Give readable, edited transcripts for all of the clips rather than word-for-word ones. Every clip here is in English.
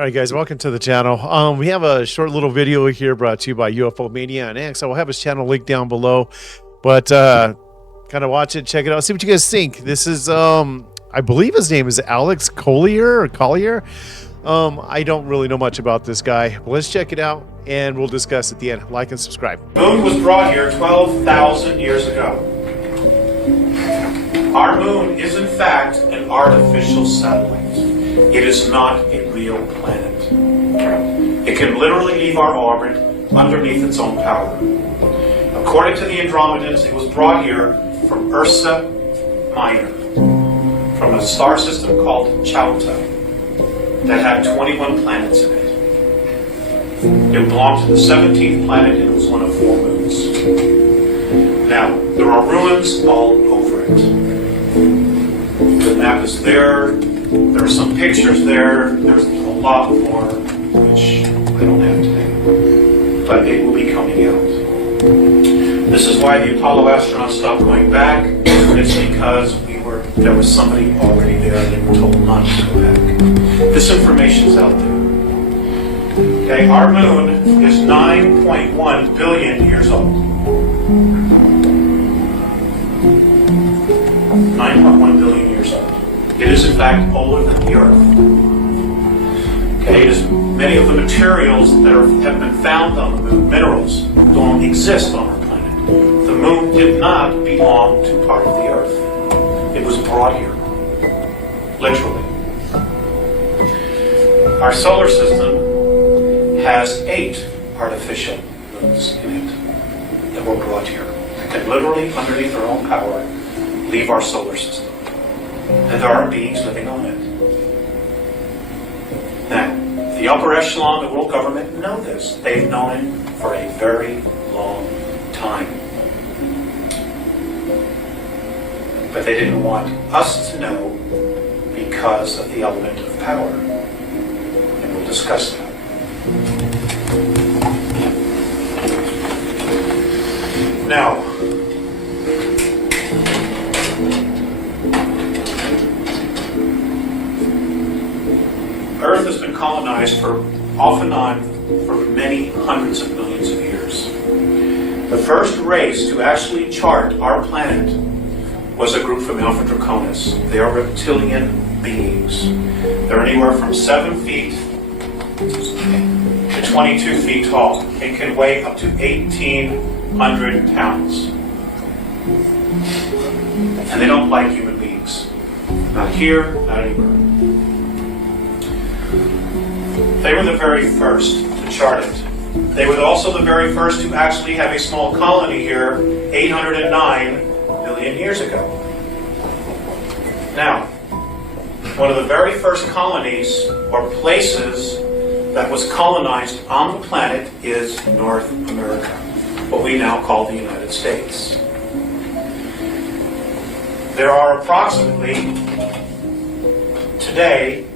All right, guys, welcome to the channel. We have a short little video here brought to you by UFO Mania and X. I will have his channel linked down below, but kind of watch it, check it out, see what you guys think. This is, I believe his name is Alex Collier or Collier. I don't really know much about this guy, but let's check it out and we'll discuss at the end. Like and subscribe. The moon was brought here 12,000 years ago. Our moon is in fact an artificial satellite. It is not a real planet. It can literally leave our orbit underneath its own power. According to the Andromedans, it was brought here from Ursa Minor, from a star system called Chauta that had 21 planets in it. It belonged to the 17th planet and it was one of 4 moons. Now, there are ruins all over it. The map is there. There are some pictures there. There's a lot more, which I don't have today. But it will be coming out. This is why the Apollo astronauts stopped going back. It's because there was somebody already there and they were told not to go back. This information is out there. Okay, our moon is 9.1 billion years old. 9.1 billion years old. It is in fact older than the Earth. Okay, it is many of the materials that have been found on the moon, minerals, don't exist on our planet. The moon did not belong to part of the Earth. It was brought here, literally. Our solar system has 8 artificial moons in it that were brought here. That can literally, underneath their own power, leave our solar system. And there are beings living on it. Now, the upper echelon of the world government know this. They've known it for a very long time. But they didn't want us to know because of the element of power. And we'll discuss that. Now, Earth has been colonized off and on for many hundreds of millions of years. The first race to actually chart our planet was a group from Alpha Draconis. They are reptilian beings. They're anywhere from 7 feet to 22 feet tall. They can weigh up to 1,800 pounds. And they don't like human beings. Not here, not anywhere. They were the very first to chart it. They were also the very first to actually have a small colony here 809 million years ago. Now, one of the very first colonies or places that was colonized on the planet is North America, what we now call the United States. There are approximately, today,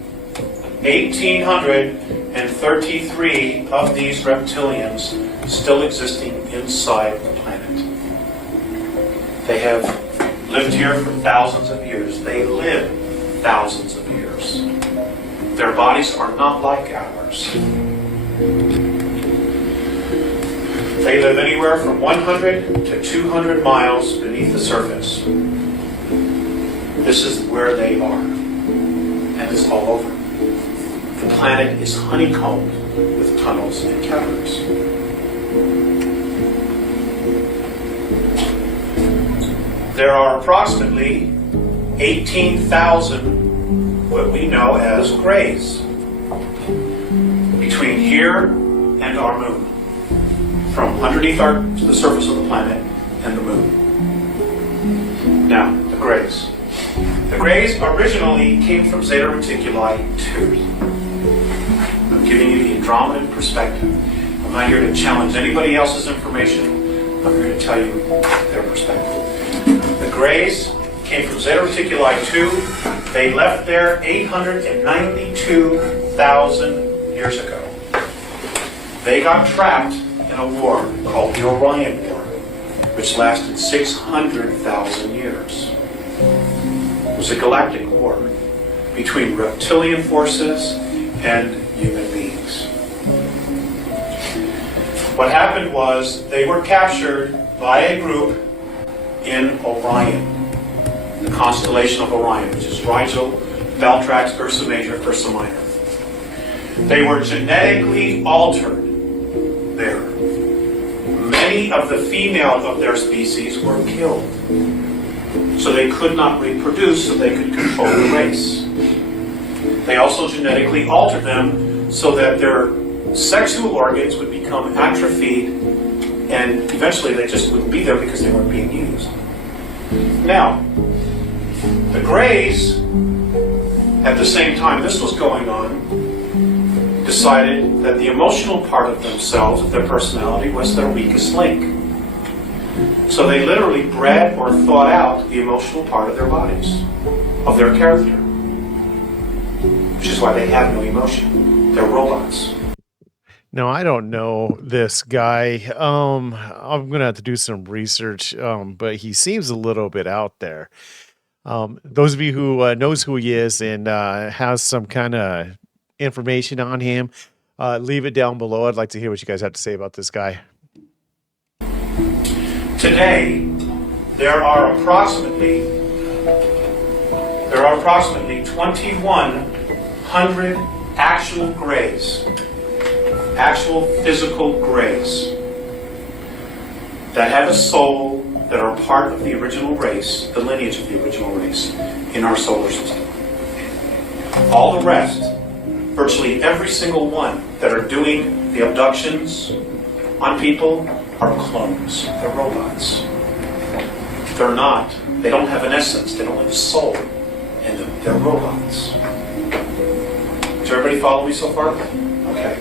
1,833 of these reptilians still existing inside the planet. They have lived here for thousands of years. They live thousands of years. Their bodies are not like ours. They live anywhere from 100 to 200 miles beneath the surface. This is where they are. And it's all over. The planet is honeycombed with tunnels and caverns. There are approximately 18,000 what we know as grays between here and our moon, from underneath the surface of the planet and the moon. Now, the grays. The grays originally came from Zeta Reticuli 2. I'm giving you the Andromedan perspective. I'm not here to challenge anybody else's information. I'm here to tell you their perspective. The grays came from Zeta Reticuli 2. They left there 892,000 years ago. They got trapped in a war called the Orion War, which lasted 600,000 years. It was a galactic war between reptilian forces and human beings. What happened was they were captured by a group in Orion, the constellation of Orion, which is Rigel, Valtrax, Ursa Major, Ursa Minor. They were genetically altered there. Many of the females of their species were killed, so they could not reproduce, so they could control the race. They also genetically altered them so that their sexual organs would become atrophied, and eventually they just wouldn't be there because they weren't being used. Now, the Greys, at the same time this was going on, decided that the emotional part of themselves, of their personality, was their weakest link. So they literally bred or thought out the emotional part of their bodies, of their character. Which is why they have no emotion. They're robots. No, I don't know this guy. I'm gonna have to do some research, but he seems a little bit out there. Those of you who knows who he is and has some kind of information on him, leave it down below. I'd like to hear what you guys have to say about this guy. Today, there are approximately 2,100 actual Greys, actual physical Greys, that have a soul, that are part of the original race, the lineage of the original race in our solar system. All the rest, virtually every single one that are doing the abductions on people, are clones. They're robots. They're not. They don't have an essence. They don't have a soul in them. They're robots. Does everybody follow me so far? Okay.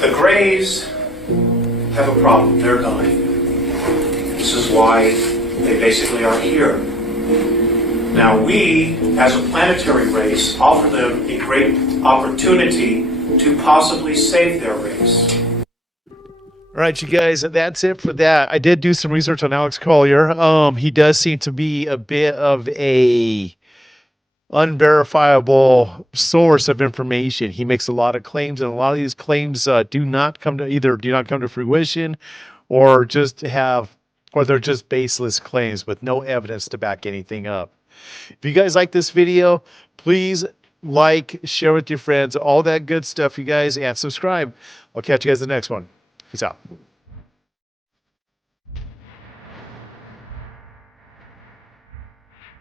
The Greys have a problem. They're dying. This is why they basically are here. Now we, as a planetary race, offer them a great opportunity to possibly save their race. All right, you guys, that's it for that. I did do some research on Alex Collier. He does seem to be a bit of a unverifiable source of information. He makes a lot of claims, and a lot of these claims do not come to fruition, or they're just baseless claims with no evidence to back anything up. If you guys like this video, please like, share with your friends, all that good stuff, you guys, and subscribe. I'll catch you guys in the next one. Peace out.